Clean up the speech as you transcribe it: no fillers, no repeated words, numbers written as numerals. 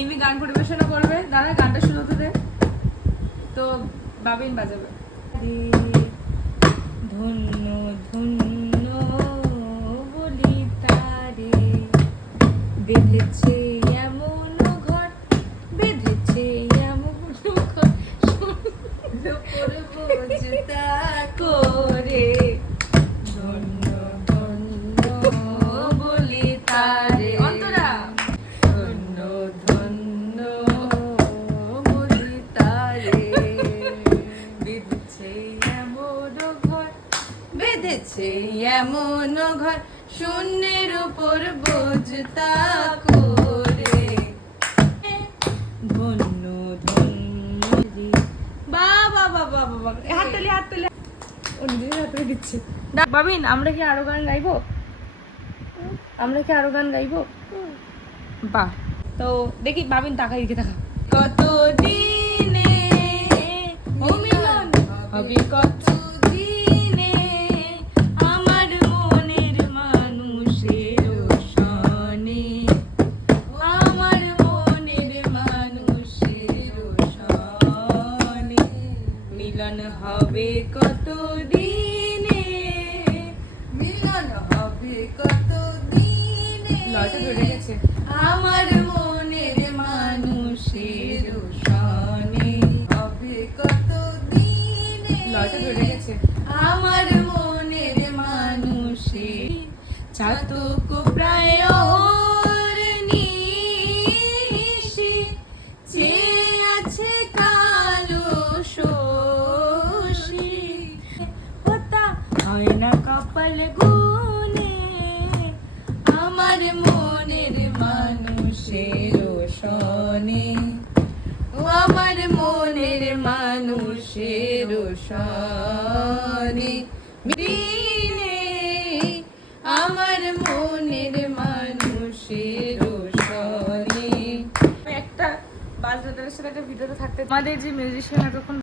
ইমি গান পরিবেশনা করবে, দাঁড়া গানটা শুরু হতে দে। তো বাবিন বাজাবে। ধন্য ধন্য বলি তারে, বেঁধেছে এমন ঘর, বেঁধেছে এমন ঘর, বুঝতা করে। ধন্য ধন্য বলি তারে, অন্তরা ধন্য ধন্য বলি তারে, বেঁধেছে এমন ঘর, বেঁধেছে এমন ঘর, শূন্যের উপর বোঝতা করে। ধন্য ধন্য বাবা বাবা বাবা, হাত তালি হাত তালি, অন্যদিকে হাত তালি দিচ্ছে। বাবিন, আমরা কি আরো গান গাইবো? আমরা কি আরো গান গাইবো? বাহ, তো দেখি বাবিন তাকাই দিকে তাকা। কত দিনে ও মিলন হবে, কত দিনে আমার মনের মানুষের সনে, আমার মনের মানুষের সনে মিলন হবে কত দিনে, মিলন হবে কত দিনে। লয়টা ধরে গেছে। আমার মনের মানুষের সনে হবে কত দিনে, লয়টা ধরে গেছে। আমার মনের মানুষের চাতক প্রায় নিশি, চেয়ে আছে কালো শোষী, হতা হয় না কপাল গুনে, আমার মনের মানুষের সনে, ও আমার মনের মানুষের সনে দিনে, আমার মনের মানুষের সনে। একটা বাজনা সাথে একটা ভিডিওতে থাকতে, আমাদের যে মিউজিশিয়ান এতক্ষণ